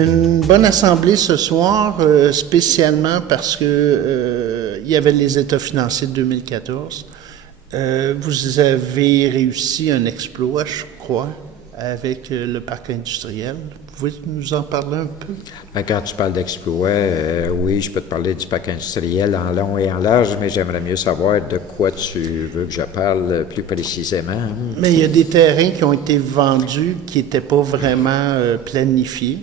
Une bonne assemblée ce soir, spécialement parce que il y avait les états financiers de 2014. Vous avez réussi un exploit, je crois, avec le parc industriel. Vous pouvez nous en parler un peu? Quand tu parles d'exploit, oui, je peux te parler du parc industriel en long et en large, mais j'aimerais mieux savoir de quoi tu veux que je parle plus précisément. Mais il y a des terrains qui ont été vendus qui n'étaient pas vraiment planifiés.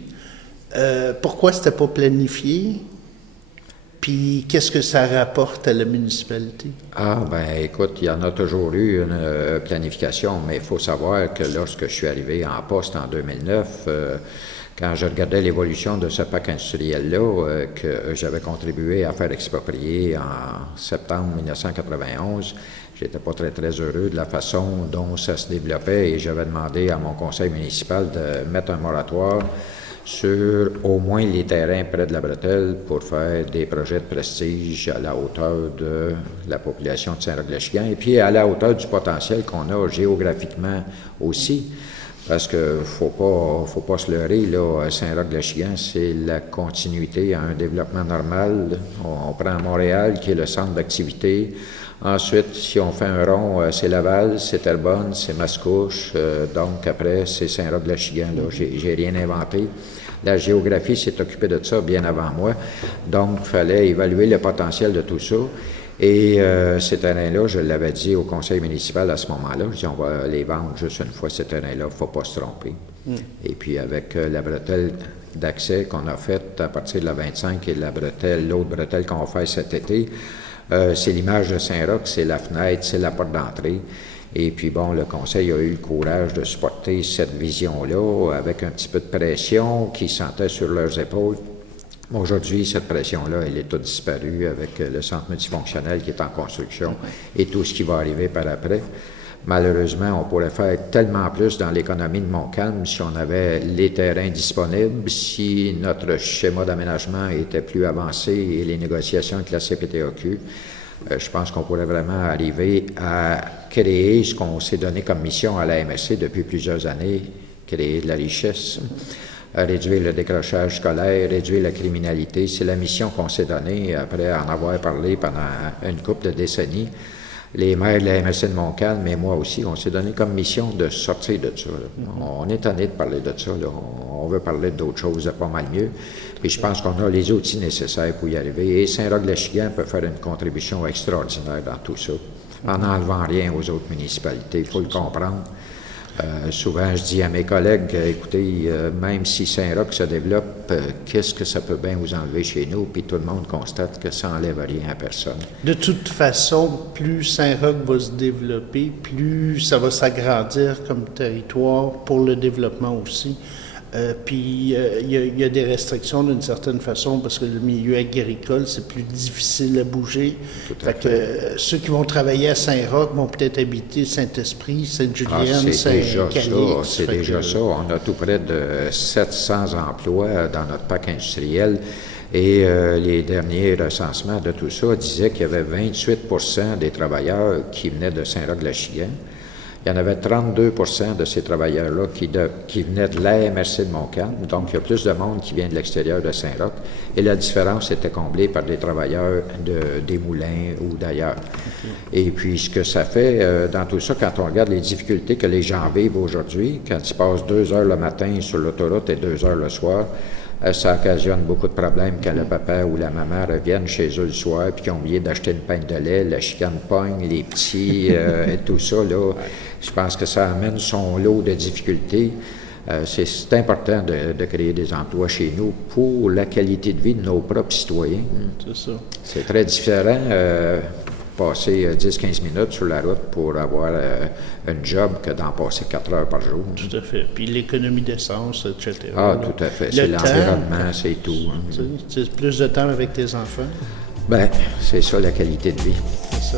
Pourquoi c'était pas planifié? Puis qu'est-ce que ça rapporte à la municipalité? Écoute, il y en a toujours eu une planification, mais il faut savoir que lorsque je suis arrivé en poste en 2009, quand je regardais l'évolution de ce parc industriel-là, que j'avais contribué à faire exproprier en septembre 1991, j'étais pas très, très heureux de la façon dont ça se développait et j'avais demandé à mon conseil municipal de mettre un moratoire sur au moins les terrains près de la bretelle pour faire des projets de prestige à la hauteur de la population de Saint-Roch-le-Chigan et puis à la hauteur du potentiel qu'on a géographiquement aussi. Parce que faut pas se leurrer, là, Saint-Roch-le-Chigan, c'est la continuité à un développement normal. On prend Montréal, qui est le centre d'activité. Ensuite, si on fait un rond, c'est Laval, c'est Terrebonne, c'est Mascouche. Donc, après, c'est Saint-Roch-le-Chigan. Là, j'ai rien inventé. La géographie s'est occupée de ça bien avant moi. Donc, il fallait évaluer le potentiel de tout ça. Et ces terrains-là, je l'avais dit au conseil municipal à ce moment-là, je dis on va les vendre juste une fois, ces terrains-là, il ne faut pas se tromper. Et puis avec la bretelle d'accès qu'on a faite à partir de la 25 et l'autre bretelle qu'on va faire cet été, c'est l'image de Saint-Roch, c'est la fenêtre, c'est la porte d'entrée. Et puis bon, le conseil a eu le courage de supporter cette vision-là avec un petit peu de pression qui sentait sur leurs épaules. Aujourd'hui, cette pression-là, elle est toute disparue avec le centre multifonctionnel qui est en construction et tout ce qui va arriver par après. Malheureusement, on pourrait faire tellement plus dans l'économie de Montcalm si on avait les terrains disponibles, si notre schéma d'aménagement était plus avancé et les négociations avec la CPTAQ. Je pense qu'on pourrait vraiment arriver à créer ce qu'on s'est donné comme mission à la MSC depuis plusieurs années, créer de la richesse. Réduire le décrochage scolaire, réduire la criminalité. C'est la mission qu'on s'est donnée après en avoir parlé pendant une couple de décennies. Les maires de la MSC de Montcalm, mais moi aussi, on s'est donné comme mission de sortir de ça. On est tanné de parler de ça. Là. On veut parler d'autres choses pas mal mieux. Et je pense qu'on a les outils nécessaires pour y arriver. Et Saint-Roch-le-Chigan peut faire une contribution extraordinaire dans tout ça, en n'enlevant rien aux autres municipalités. Il faut le comprendre. Souvent, je dis à mes collègues, écoutez, même si Saint-Roch se développe, qu'est-ce que ça peut bien vous enlever chez nous? Puis tout le monde constate que ça n'enlève rien à personne. De toute façon, plus Saint-Roch va se développer, plus ça va s'agrandir comme territoire pour le développement aussi. Puis il y a des restrictions d'une certaine façon parce que le milieu agricole, c'est plus difficile à bouger. Fait que ceux qui vont travailler à Saint-Roch vont peut-être habiter Saint-Esprit, Sainte-Julienne, Saint-Calix. C'est déjà ça. On a tout près de 700 emplois dans notre parc industriel. Et les derniers recensements de tout ça disaient qu'il y avait 28% des travailleurs qui venaient de Saint-Roch-le-Chigan. Il y en avait 32 de ces travailleurs-là qui venaient de la MRC de Montcalm. Donc, il y a plus de monde qui vient de l'extérieur de Saint-Roch. Et la différence était comblée par des travailleurs des moulins ou d'ailleurs. Okay. Et puis, ce que ça fait dans tout ça, quand on regarde les difficultés que les gens vivent aujourd'hui, quand ils passent 2 heures le matin sur l'autoroute et 2 heures le soir, ça occasionne beaucoup de problèmes quand le papa ou la maman reviennent chez eux le soir puis qu'ils ont oublié d'acheter une pinte de lait, la chicane pogne, les petits et tout ça. Là, je pense que ça amène son lot de difficultés. C'est important de créer des emplois chez nous pour la qualité de vie de nos propres citoyens. C'est ça. C'est très différent. Passer 10-15 minutes sur la route pour avoir un job que d'en passer 4 heures par jour. Tout à fait. Puis l'économie d'essence, etc. Ah, tout à fait. C'est l'environnement, c'est tout. C'est plus de temps avec tes enfants. Bien, c'est ça la qualité de vie. C'est ça.